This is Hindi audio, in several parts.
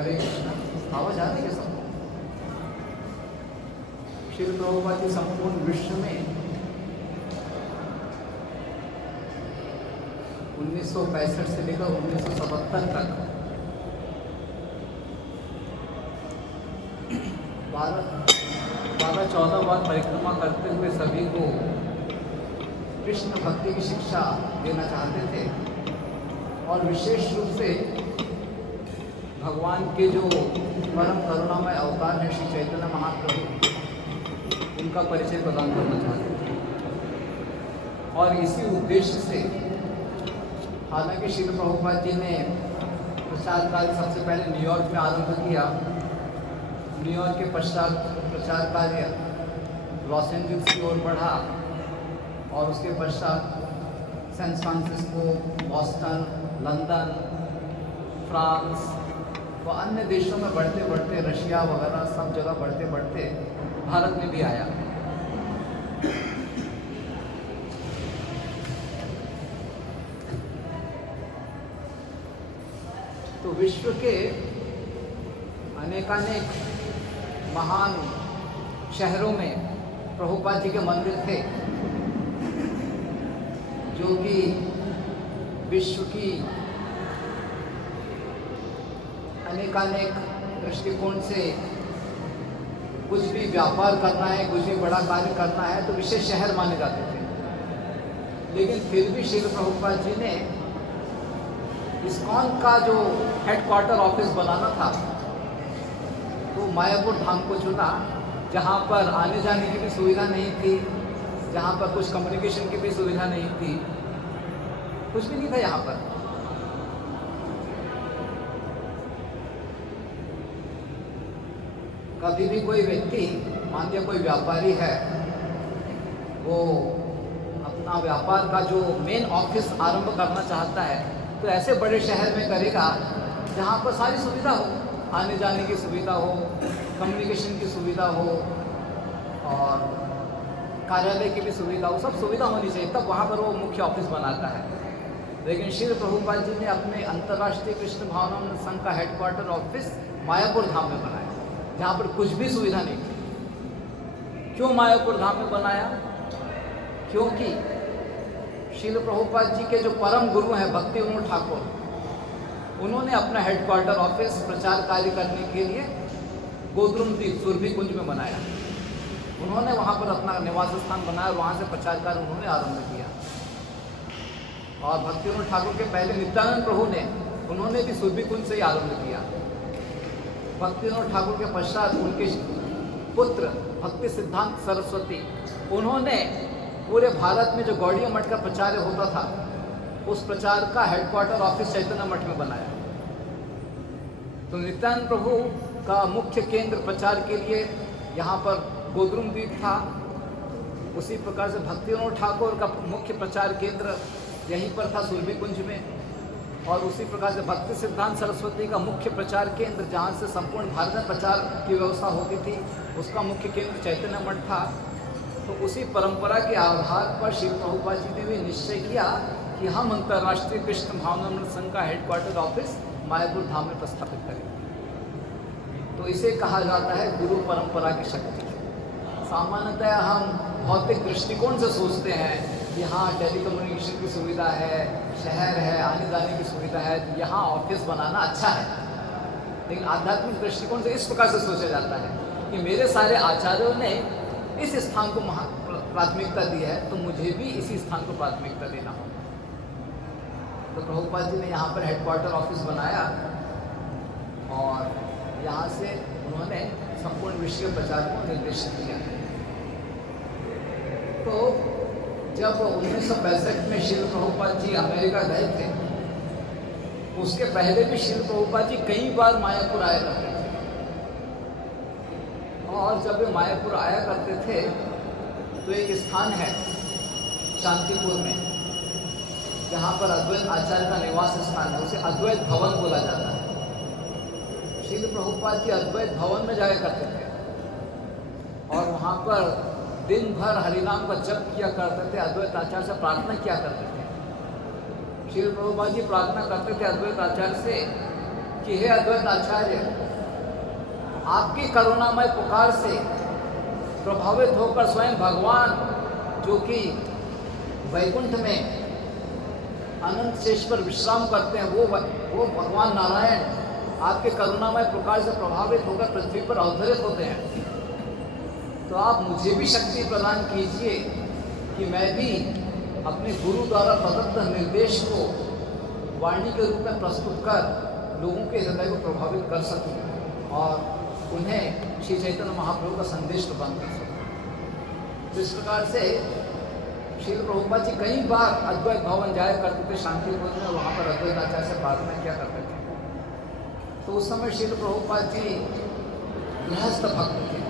हरे कृष्ण। आवाज आ रही है सबको? श्रील प्रभुपाद जी संपूर्ण विश्व में 1965 से लेकर 1977 तक 12-14 बार परिक्रमा करते हुए सभी को कृष्ण भक्ति की शिक्षा देना चाहते थे, और विशेष रूप से भगवान के जो परम करुणामय अवतार हैं श्री चैतन्य महाप्रभु, उनका परिचय प्रदान करना चाहते थे। और इसी उद्देश्य से हालांकि श्रील प्रभुपाद जी ने प्रचार कार्य सबसे पहले न्यूयॉर्क में आरंभ किया, न्यूयॉर्क के पश्चात प्रचार कार्य लॉस एंजल्स की ओर बढ़ा, और उसके पश्चात San Francisco, Boston, London, France व अन्य देशों में बढ़ते बढ़ते रशिया वगैरह सब जगह बढ़ते बढ़ते भारत में भी आया। तो विश्व के अनेकानेक महान शहरों में प्रभुपाद जी के मंदिर थे, जो कि विश्व की अनेकानेक दृष्टिकोण से कुछ भी व्यापार करना है, कुछ भी बड़ा कार्य करना है तो विशेष शहर माने जाते थे। लेकिन फिर भी श्रील प्रभुपाद जी ने इस्कॉन का जो हेडक्वार्टर ऑफिस बनाना था तो मायापुर धाम को चुना, जहाँ पर आने जाने की भी सुविधा नहीं थी, जहाँ पर कुछ कम्युनिकेशन की भी सुविधा नहीं थी, कुछ भी नहीं था यहाँ पर। कभी भी कोई व्यक्ति, मान लिया कोई व्यापारी है, वो अपना व्यापार का जो मेन ऑफिस आरंभ करना चाहता है तो ऐसे बड़े शहर में करेगा जहाँ पर सारी सुविधा हो, आने जाने की सुविधा हो, कम्युनिकेशन की सुविधा हो और कार्यालय की भी सुविधा हो, सब सुविधा होनी चाहिए, तब वहाँ पर वो मुख्य ऑफिस बनाता है। लेकिन श्री प्रभुपाद जी ने अपने अंतर्राष्ट्रीय कृष्ण भावनामृत संघ का हेडक्वार्टर ऑफिस मायापुर धाम में बनाया, जहाँ पर कुछ भी सुविधा नहीं थी। क्यों मायापुर धाम में बनाया? क्योंकि श्रील प्रभुपाद जी के जो परम गुरु हैं भक्ति विनोद ठाकुर, उन्होंने अपना हेडक्वार्टर ऑफिस प्रचार कार्य करने के लिए गोद्रुम द्वीप सुरभि कुंज में बनाया। उन्होंने वहाँ पर अपना निवास स्थान बनाया और वहाँ से प्रचार कार्य उन्होंने आरंभ किया। और भक्ति विनोद ठाकुर के पहले नित्यानंद प्रभु ने, उन्होंने भी सुरभि कुंज से ही आरंभ किया। भक्ति विनोद ठाकुर के पश्चात उनके पुत्र भक्ति सिद्धांत सरस्वती, उन्होंने पूरे भारत में जो गौड़ीय मठ का प्रचार होता था उस प्रचार का हेडक्वार्टर ऑफिस चैतन्य मठ में बनाया। तो नित्यानंद प्रभु का मुख्य केंद्र प्रचार के लिए यहाँ पर गोद्रुम द्वीप था, उसी प्रकार से भक्ति विनोद ठाकुर का मुख्य प्रचार केंद्र यहीं पर था सुरभि कुंज में, और उसी प्रकार से भक्ति सिद्धांत सरस्वती का मुख्य प्रचार केंद्र जहाँ से संपूर्ण भारत में प्रचार की व्यवस्था होती थी उसका मुख्य केंद्र चैतन्य मठ था। तो उसी परंपरा के आधार पर श्री प्रभुपाद जी ने भी निश्चय किया कि हम अंतर्राष्ट्रीय कृष्ण भावनामृत संघ का हेडक्वार्टर ऑफिस मायापुर धाम में प्रस्थापित करेंगे। तो इसे कहा जाता है गुरु परंपरा की शक्ति। सामान्यतः हम भौतिक दृष्टिकोण से सोचते हैं कि हाँ टेलीकम्युनिकेशन की सुविधा है, शहर है, आने जाने की सुविधा है, तो यहाँ ऑफिस बनाना अच्छा है। लेकिन आध्यात्मिक दृष्टिकोण से इस प्रकार से सोचा जाता है कि मेरे सारे आचार्यों ने इस स्थान को प्राथमिकता दी है तो मुझे भी इसी स्थान को प्राथमिकता देना होगा। तो प्रभुपाद जी ने यहाँ पर हेडक्वार्टर ऑफिस बनाया और यहाँ से उन्होंने संपूर्ण विश्व के प्रचार को निर्देशित किया। तो जब 1965 में श्रील प्रभुपाद जी अमेरिका गए थे, उसके पहले भी श्रील प्रभुपाद जी कई बार मायापुर आया करते थे। और जब वे मायापुर आया करते थे तो एक स्थान है शांतिपुर में जहाँ पर अद्वैत आचार्य का निवास स्थान है, उसे अद्वैत भवन बोला जाता है। श्रील प्रभुपाद जी अद्वैत भवन में जाया करते थे और वहाँ पर दिन भर हरिनाम का जप किया करते थे, अद्वैत आचार्य से प्रार्थना किया करते थे। श्रील प्रभुपाद जी प्रार्थना करते थे अद्वैत आचार्य से कि हे अद्वैत आचार्य, आपकी करुणामय पुकार से प्रभावित होकर स्वयं भगवान जो कि वैकुंठ में अनंत शेष पर विश्राम करते हैं, वो भगवान नारायण आपके करुणामय पुकार से प्रभावित होकर पृथ्वी पर अवतरित होते हैं। तो आप मुझे भी शक्ति प्रदान कीजिए कि मैं भी अपने गुरु द्वारा प्रदत्त निर्देश को वाणी के रूप में प्रस्तुत कर लोगों के हृदय को प्रभावित कर सकूं और उन्हें श्री चैतन्य महाप्रभु का संदेश प्रदान कर सकूं। तो इस प्रकार से श्री प्रभुपाद जी कई बार अद्वैत भवन जाया करते थे, शांतिपुर में, वहाँ पर अद्वैत आचार्य से प्रार्थना किया करते थे। तो उस समय श्री प्रभुपाद जी गृहस्थ भक्त थे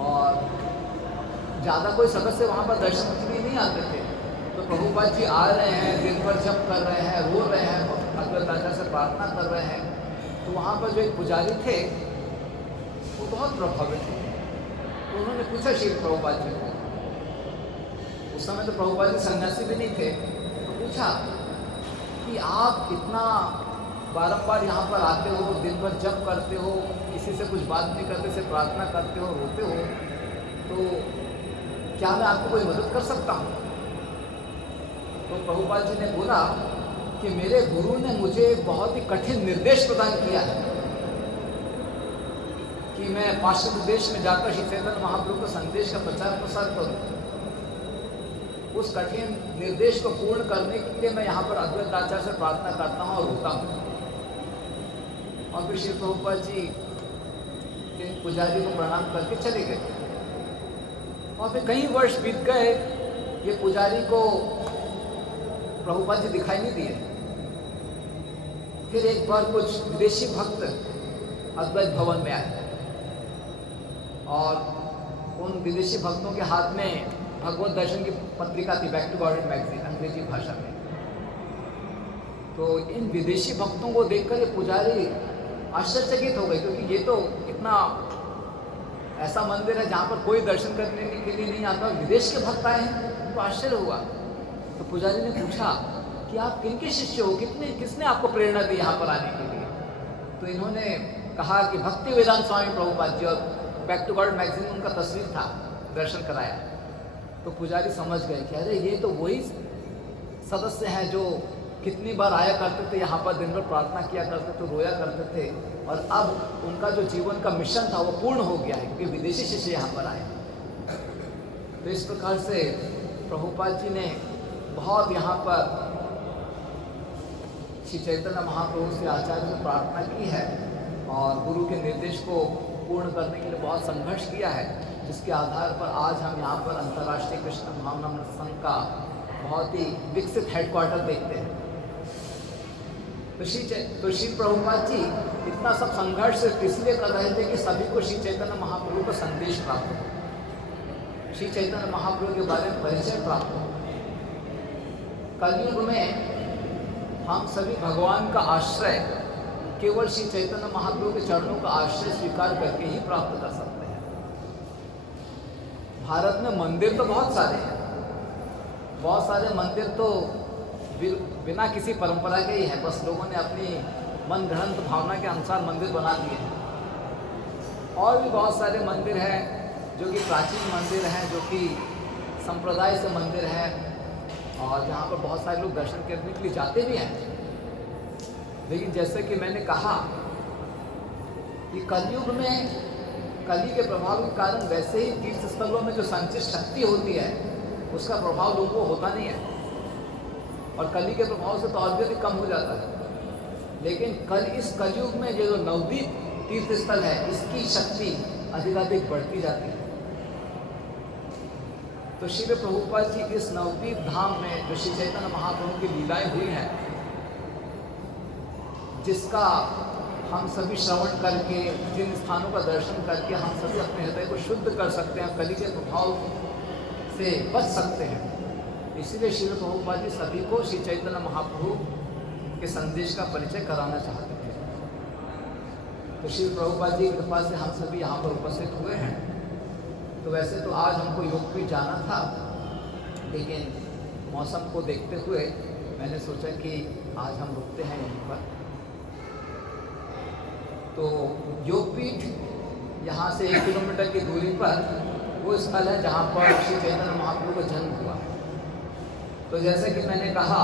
और ज़्यादा कोई सदस्य वहाँ पर दर्शन के लिए नहीं आते थे। तो प्रभुपाद जी आ रहे हैं, दिन भर जप कर रहे हैं, रो रहे हैं, अद्वैत आचार्य से प्रार्थना कर रहे हैं। तो वहाँ पर जो एक पुजारी थे वो बहुत प्रभावित थे। तो उन्होंने पूछा श्री प्रभुपाद जी को, उस समय तो प्रभुपाद जी सन्यासी भी नहीं थे, तो पूछा कि आप इतना बारंबार यहाँ पर आते हो, दिन भर जप करते हो, किसी से कुछ बात नहीं करते, सिर्फ प्रार्थना करते हो, रोते हो, तो क्या मैं आपको कोई मदद कर सकता हूँ? तो प्रभुपाद जी ने बोला कि मेरे गुरु ने मुझे बहुत ही कठिन निर्देश प्रदान किया है कि मैं पाश्चात्य देश में जाकर श्री चैतन्य महाप्रभु के संदेश का प्रचार प्रसार करूँ। उस कठिन निर्देश को पूर्ण करने के लिए मैं यहाँ पर अद्वैत आचार्य से प्रार्थना करता हूँ और रोता हूँ। और फिर श्री प्रभुपाद जी इन पुजारी को प्रणाम करके चले गए। और फिर कई वर्ष बीत गए, ये पुजारी को प्रभुपाद जी दिखाई नहीं दिए। फिर एक बार कुछ विदेशी भक्त अद्वैत भवन में आए और उन विदेशी भक्तों के हाथ में भगवत दर्शन की पत्रिका थी, बैक टू गॉड मैगजीन, अंग्रेजी भाषा में। तो इन विदेशी भक्तों को देखकर ये पुजारी आश्चर्यचकित हो गए, क्योंकि ये तो इतना ऐसा मंदिर है जहाँ पर कोई दर्शन करने के लिए नहीं आता, विदेश के भक्त आए हैं। उनको आश्चर्य हुआ। तो पुजारी ने पूछा कि आप किनके शिष्य हो, किसने आपको प्रेरणा दी यहाँ पर आने के लिए? तो इन्होंने कहा कि भक्ति वेदांत स्वामी प्रभुपाद जी, और बैक टू गॉड मैगजीन में उनका तस्वीर था, दर्शन कराया। तो पुजारी समझ गए कि अरे ये तो वही सदस्य हैं जो कितनी बार आया करते थे यहाँ पर, दिन भर प्रार्थना किया करते थे, रोया करते थे, और अब उनका जो जीवन का मिशन था वो पूर्ण हो गया है क्योंकि विदेशी शिष्य यहाँ पर आए। तो इस प्रकार से प्रभुपाद जी ने बहुत यहाँ पर श्री चैतन्य महाप्रभु से आचार्य से प्रार्थना की है और गुरु के निर्देश को पूर्ण करने के लिए बहुत संघर्ष किया है, जिसके आधार पर आज हम यहाँ पर अंतर्राष्ट्रीय कृष्ण भावनामृत संघ का बहुत ही विकसित हेडक्वार्टर देखते हैं। तो श्री प्रभुपाद जी इतना सब संघर्ष इसलिए कर रहे थे कि सभी को श्री चैतन्य महाप्रभु का संदेश प्राप्त हो, श्री चैतन्य महाप्रभु के बारे में परिचय प्राप्त हो। कलयुग में हम सभी भगवान का आश्रय केवल श्री चैतन्य महाप्रभु के चरणों का आश्रय स्वीकार करके ही प्राप्त कर सकते हैं। भारत में मंदिर तो बहुत सारे हैं, बहुत सारे मंदिर तो बिना किसी परंपरा के ही है, बस लोगों ने अपनी मन गढ़ंत भावना के अनुसार मंदिर बना दिए हैं। और भी बहुत सारे मंदिर हैं जो कि प्राचीन मंदिर हैं, जो कि संप्रदाय से मंदिर हैं और जहाँ पर बहुत सारे लोग दर्शन करने के लिए जाते भी हैं। लेकिन जैसे कि मैंने कहा कि कलयुग में कली के प्रभाव के कारण वैसे ही तीर्थ स्थलों में जो संचित शक्ति होती है उसका प्रभाव लोगों को होता नहीं है, और कली के प्रभाव से तो और भी अधिक कम हो जाता है। लेकिन इस कलयुग में जो नवदीप तीर्थ स्थल है, इसकी शक्ति अधिकाधिक बढ़ती जाती है। तो श्री प्रभुपाद जी इस नवदीप धाम में जो श्री चैतन्य महाप्रभु की लीलाएं हुई हैं, जिसका हम सभी श्रवण करके, जिन स्थानों का दर्शन करके हम सभी अपने हृदय को शुद्ध कर सकते हैं, कली के प्रभाव से बच सकते हैं। इसीलिए श्री प्रभुपाद जी सभी को श्री चैतन्य महाप्रभु के संदेश का परिचय कराना चाहते थे। तो श्री प्रभुपाद जी की कृपा से हम सभी यहाँ पर उपस्थित हुए हैं। तो वैसे तो आज हमको योग भी जाना था, लेकिन मौसम को देखते हुए मैंने सोचा कि आज हम रुकते हैं यहीं पर तो योगपीठ यहाँ से 1 किलोमीटर की दूरी पर वो स्थल है जहाँ पर श्री चैतन्य महाप्रभु का जन्म हुआ। तो जैसे कि मैंने कहा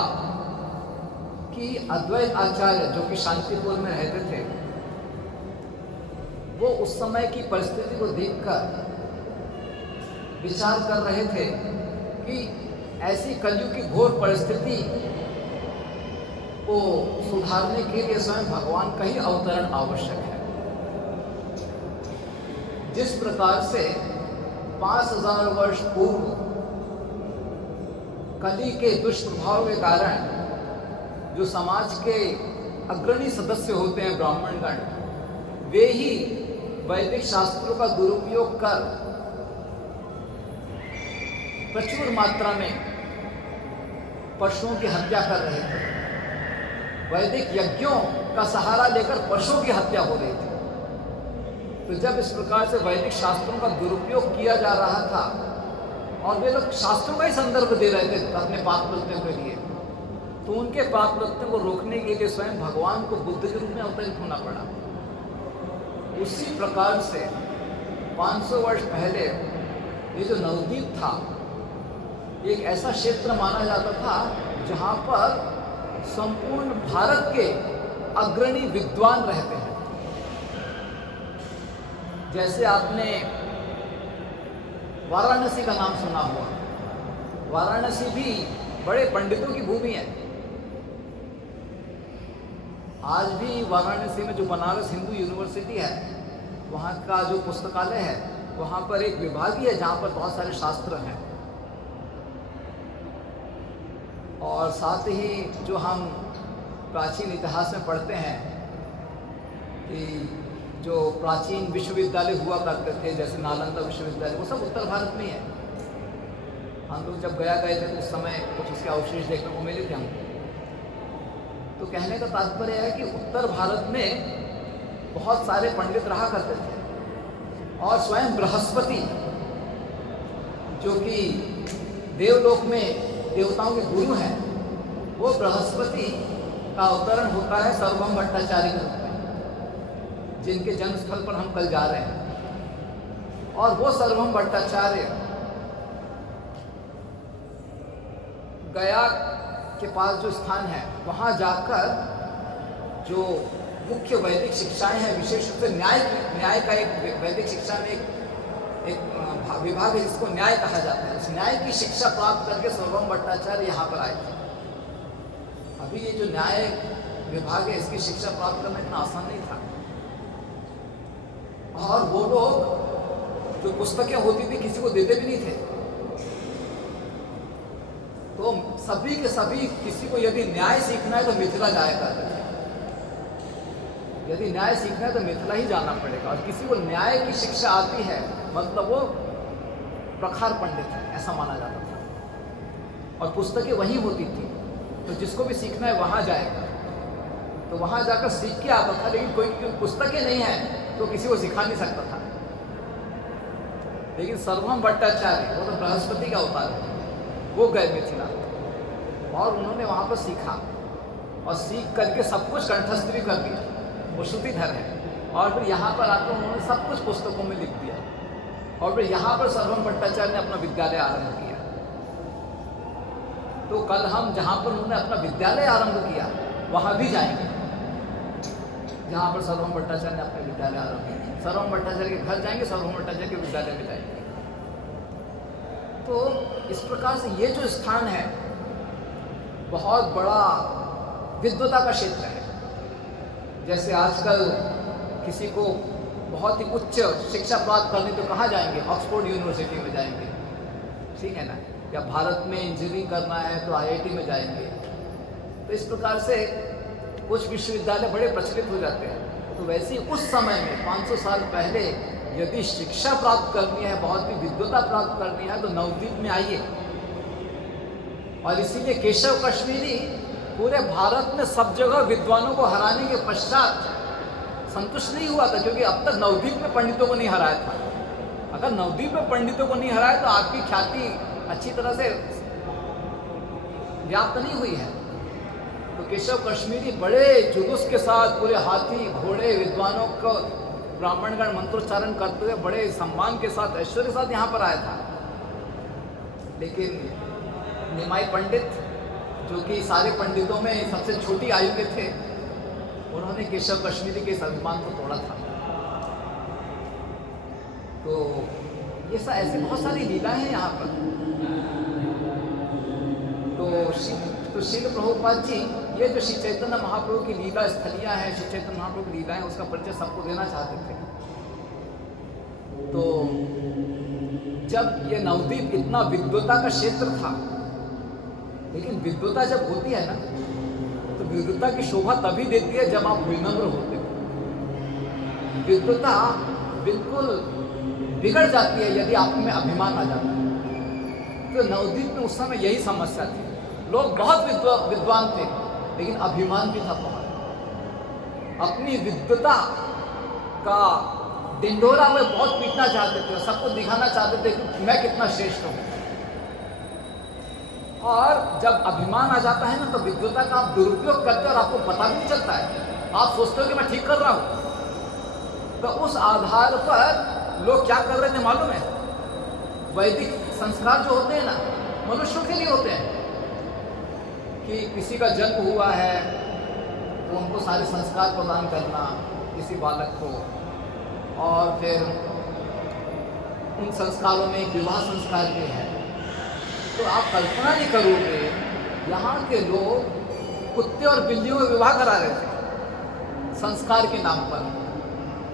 कि अद्वैत आचार्य जो कि शांतिपुर में रहते थे, वो उस समय की परिस्थिति को देखकर विचार कर रहे थे कि ऐसी कलयुग की घोर परिस्थिति को सुधारने के लिए स्वयं भगवान का ही अवतरण आवश्यक है। जिस प्रकार से 5000 वर्ष पूर्व कली के दुष्प्रभाव के कारण जो समाज के अग्रणी सदस्य होते हैं ब्राह्मणगण, वे ही वैदिक शास्त्रों का दुरुपयोग कर प्रचुर मात्रा में पशुओं की हत्या कर रहे थे। वैदिक यज्ञों का सहारा लेकर पशुओं की हत्या हो रही थी। तो जब इस प्रकार से वैदिक शास्त्रों का दुरुपयोग किया जा रहा था और वे लोग शास्त्रों का ही संदर्भ दे रहे थे अपने पाप कृत्यों के लिए, तो उनके पाप कृत्यों को रोकने के लिए स्वयं भगवान को बुद्ध के रूप में अवतरित होना पड़ा। उसी प्रकार से 500 वर्ष पहले ये जो नवद्वीप था, एक ऐसा क्षेत्र माना जाता था जहाँ पर संपूर्ण भारत के अग्रणी विद्वान रहते हैं। जैसे आपने वाराणसी का नाम सुना हुआ, वाराणसी भी बड़े पंडितों की भूमि है। आज भी वाराणसी में जो बनारस हिंदू यूनिवर्सिटी है, वहाँ का जो पुस्तकालय है, वहाँ पर एक विभाग ही है जहाँ पर बहुत सारे शास्त्र हैं। और साथ ही जो हम प्राचीन इतिहास में पढ़ते हैं कि जो प्राचीन विश्वविद्यालय हुआ करते थे, जैसे नालंदा विश्वविद्यालय, वो सब उत्तर भारत में ही है। हम लोग जब गया गए थे तो उस समय कुछ उसके अवशेष देखने को मिले थे हमको। तो कहने का तात्पर्य है कि उत्तर भारत में बहुत सारे पंडित रहा करते थे। और स्वयं बृहस्पति, जो कि देवलोक में देवताओं के गुरु हैं, वो बृहस्पति का अवतरण होता है सर्वभौम भट्टाचार्य के रूप में, जिनके जन्म स्थल पर हम कल जा रहे हैं। और वो सर्वभौम भट्टाचार्य गया के पास जो स्थान है, वहाँ जाकर जो मुख्य वैदिक शिक्षाएं हैं, विशेष रूप से न्याय का एक वैदिक शिक्षा में एक विभाग है जिसको न्याय कहा जाता है। उस न्याय की शिक्षा प्राप्त करके सर्वभौम भट्टाचार्य यहाँ पर आए थे। अभी ये जो न्याय विभाग है, इसकी शिक्षा प्राप्त करना इतना आसान नहीं था। और वो लोग जो पुस्तकें होती थी किसी को देते भी नहीं थे। तो सभी के सभी किसी को यदि न्याय सीखना है तो मिथिला जाया करते थे। यदि न्याय सीखना है तो मिथिला ही जाना पड़ेगा। और किसी को न्याय की शिक्षा आती है मतलब वो प्रखार पंडित है, ऐसा माना जाता था। और पुस्तकें वहीं होती थी, तो जिसको भी सीखना है वहाँ जाएगा। तो वहाँ जाकर सीख के आता था। लेकिन कोई पुस्तकें नहीं है तो किसी को सिखा नहीं सकता था। लेकिन सर्वभौम भट्टाचार्य, वो तो बृहस्पति का अवतार है, वो गए मिथिला और उन्होंने वहाँ पर सीखा। और सीख करके सब कुछ कंठस्थ भी कर दिया, वो श्रुतिधर है। और फिर यहाँ पर आकर उन्होंने सब कुछ पुस्तकों में लिख दिया। और फिर यहाँ पर सर्वभौम भट्टाचार्य ने अपना विद्यालय आरंभ किया। तो कल हम जहाँ पर उन्होंने अपना विद्यालय आरंभ किया वहाँ भी जाएंगे, जहाँ पर सर्वभौम भट्टाचार्य ने अपना विद्यालय आरंभ किया। सर्वभौम भट्टाचार्य के घर जाएंगे, सर्वभौम भट्टाचार्य के विद्यालय में जाएंगे। तो इस प्रकार से ये जो स्थान है बहुत बड़ा विद्वता का क्षेत्र है। जैसे आजकल किसी को बहुत ही उच्च शिक्षा प्राप्त करनी तो कहाँ जाएंगे? ऑक्सफोर्ड यूनिवर्सिटी में जाएंगे, ठीक है ना। या भारत में इंजीनियरिंग करना है तो आईआईटी में जाएंगे। तो इस प्रकार से कुछ विश्वविद्यालय बड़े प्रचलित हो जाते हैं। तो वैसे ही उस समय में 500 साल पहले यदि शिक्षा प्राप्त करनी है, बहुत ही विद्वता प्राप्त करनी है, तो नवद्वीप में आइए। और इसीलिए केशव कश्मीरी पूरे भारत में सब जगह विद्वानों को हराने के पश्चात संतुष्ट नहीं हुआ था, क्योंकि अब तक नवद्वीप में पंडितों को नहीं हराया था। अगर नवद्वीप में पंडितों को नहीं हराया तो आपकी ख्याति अच्छी तरह से व्याप्त नहीं हुई है। तो केशव कश्मीरी बड़े जुलूस के साथ पूरे हाथी घोड़े विद्वानों को ब्राह्मणगण मंत्रोच्चारण करते हुए बड़े सम्मान के साथ ऐश्वर्य के साथ यहाँ पर आया था। लेकिन निमाई पंडित जो कि सारे पंडितों में सबसे छोटी आयु के थे, उन्होंने केशव कश्मीरी के सम्मान को तोड़ा था। तो ये ऐसी बहुत सारी लीला है यहाँ पर। तो श्रील प्रभुपाद जी ये जो श्री चैतन्य महाप्रभु की लीला स्थलियाँ हैं, श्री चैतन्य महाप्रभु की लीलाएं, उसका परिचय सबको देना चाहते थे। तो जब ये नवद्वीप इतना विद्वता का क्षेत्र था, लेकिन विद्वता जब होती है ना, तो विद्वता की शोभा तभी देती है जब आप विनम्र होते हो। विद्वता बिल्कुल बिगड़ जाती है यदि आप में अभिमान आ जाता है। तो नवद्वीप में उस समय यही समस्या थी। लोग बहुत विद्वान थे, लेकिन अभिमान भी था बहुत। अपनी विद्वता का डिंडोरा में बहुत पीटना चाहते थे, सबको दिखाना चाहते थे कि मैं कितना श्रेष्ठ हूँ। और जब अभिमान आ जाता है ना, तो विद्वता का आप दुरुपयोग करते हो और आपको पता भी नहीं चलता है। आप सोचते हो कि मैं ठीक कर रहा हूँ। तो उस आधार पर लोग क्या कर रहे थे मालूम है? वैदिक संस्कार जो होते हैं ना, मनुष्यों के लिए होते हैं कि किसी का जन्म हुआ है तो उनको सारे संस्कार प्रदान करना किसी बालक को, और फिर उन संस्कारों में एक विवाह संस्कार भी है। तो आप कल्पना नहीं करोगे, यहाँ के लोग कुत्ते और बिल्लियों में विवाह करा रहे थे संस्कार के नाम पर।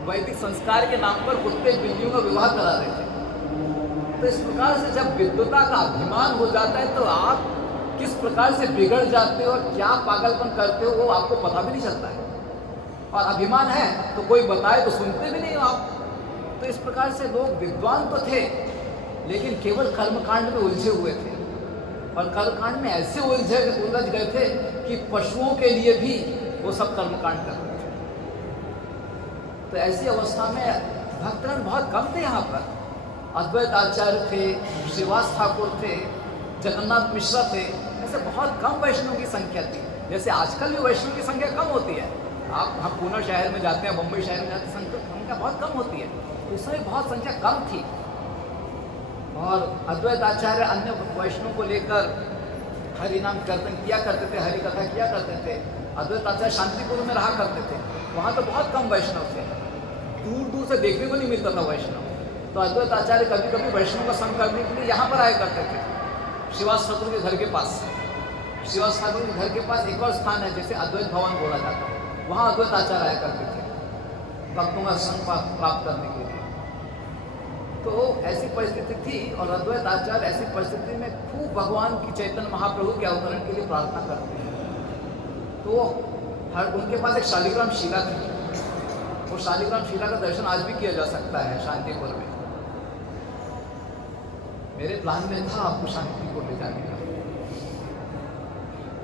वैदिक संस्कार के नाम पर कुत्ते बिल्लियों का विवाह करा रहे थे। तो इस प्रकार से जब विद्वता का अभिमान हो जाता है, तो आप किस प्रकार से बिगड़ जाते हो और क्या पागलपन करते हो वो आपको पता भी नहीं चलता है। और अभिमान है तो कोई बताए तो सुनते भी नहीं हो आप। तो इस प्रकार से लोग विद्वान तो थे, लेकिन केवल कर्मकांड में उलझे हुए थे। और कर्मकांड में ऐसे उलझ गए थे कि पशुओं के लिए भी वो सब कर्मकांड कर रहे थे। तो ऐसी अवस्था में भक्तगण बहुत कम थे यहाँ पर। अद्वैत आचार्य थे, श्रीवास ठाकुर थे, जगन्नाथ मिश्रा थे, ऐसे बहुत कम वैष्णव की संख्या थी। जैसे आजकल भी वैष्णव की संख्या कम होती है। हम पुणे शहर में जाते हैं, मुंबई शहर में जाते हैं, संख्या बहुत कम होती है। इसमें बहुत संख्या कम थी। और अद्वैत आचार्य अन्य वैष्णव को लेकर हरि नाम कीर्तन किया करते थे, हरि कथा किया करते थे। अद्वैत आचार्य शांतिपुर में रहा करते थे, वहाँ तो बहुत कम वैष्णव थे, दूर दूर से देखने को नहीं मिलता था वैष्णव। तो अद्वैत आचार्य कभी कभी वैष्णव का संग करने के लिए यहाँ पर आया करते थे, श्रीवास ठाकुर के घर के पास। श्रीवास ठाकुर के घर के पास एक और स्थान है, जैसे अद्वैत भवन बोला जाता है, वहाँ अद्वैत आचार्य आया करते थे भक्तों का संग प्राप्त करने के लिए। तो ऐसी परिस्थिति थी, और अद्वैत आचार्य ऐसी परिस्थिति में खूब भगवान की चैतन्य महाप्रभु के अवतरण के लिए प्रार्थना करते हैं। तो उनके पास एक शालिग्राम शिला थी। वो शालिग्राम शिला का दर्शन आज भी किया जा सकता है शांतिपुर में। मेरे प्लान में था आपको शांतिपुर ले जाने का,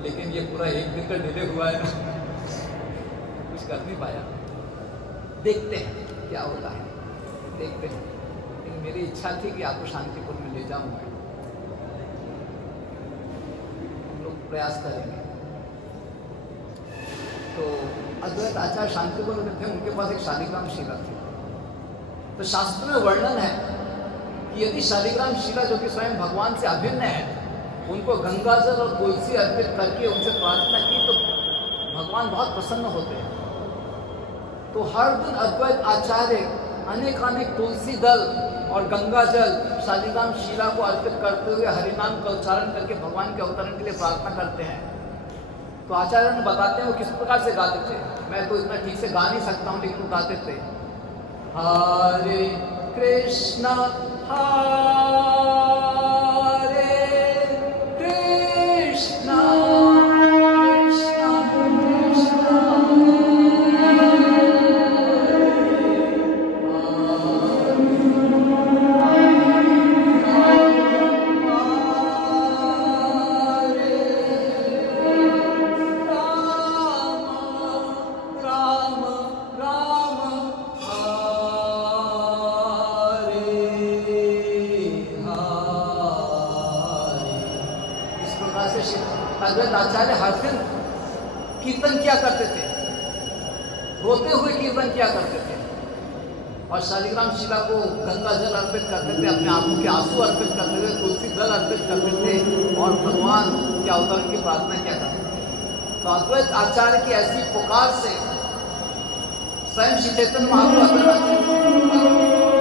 लेकिन ये पूरा एक दिन का डिले हुआ है ना, कुछ कर नहीं पाया। देखते हैं क्या होता है, देखते हैं। लेकिन मेरी इच्छा थी कि आपको शांतिपुर में ले जाऊं मैं। हम लोग प्रयास करेंगे। तो अद्वैत आचार्य शांतिपुर में थे, उनके पास एक शालिग्राम शिला थी। तो शास्त्र में वर्णन है कि यदि शालिग्राम शिला, जो कि स्वयं भगवान से अभिन्न है, उनको गंगाजल और तुलसी अर्पित करके उनसे प्रार्थना की तो भगवान बहुत प्रसन्न होते हैं। तो हर दिन अद्वैत आचार्य अनेक तुलसी दल और गंगाजल शालिग्राम शिला को अर्पित करते हुए हरिनाम का उच्चारण करके भगवान के अवतरण के लिए प्रार्थना करते हैं। तो आचार्य ने बताते हैं वो किस प्रकार से गाते थे। मैं तो इतना ठीक से गा नहीं सकता हूँ, लेकिन वो गाते थे, हरे कृष्णा हरे कृष्णा अद्वैत आचार्य हर दिन कीर्तन किया करते थे, रोते हुए कीर्तन किया करते थे, और शालिग्राम शिला को गंगा जल अर्पित करते थे, अपने आंखों के आंसू अर्पित करते थे, तुलसी दल अर्पित करते थे और भगवान के अवतरण की प्रार्थना किया करते थे। तो अद्वैत आचार्य की ऐसी पुकार से स्वयं श्री चैतन्य महाप्रभु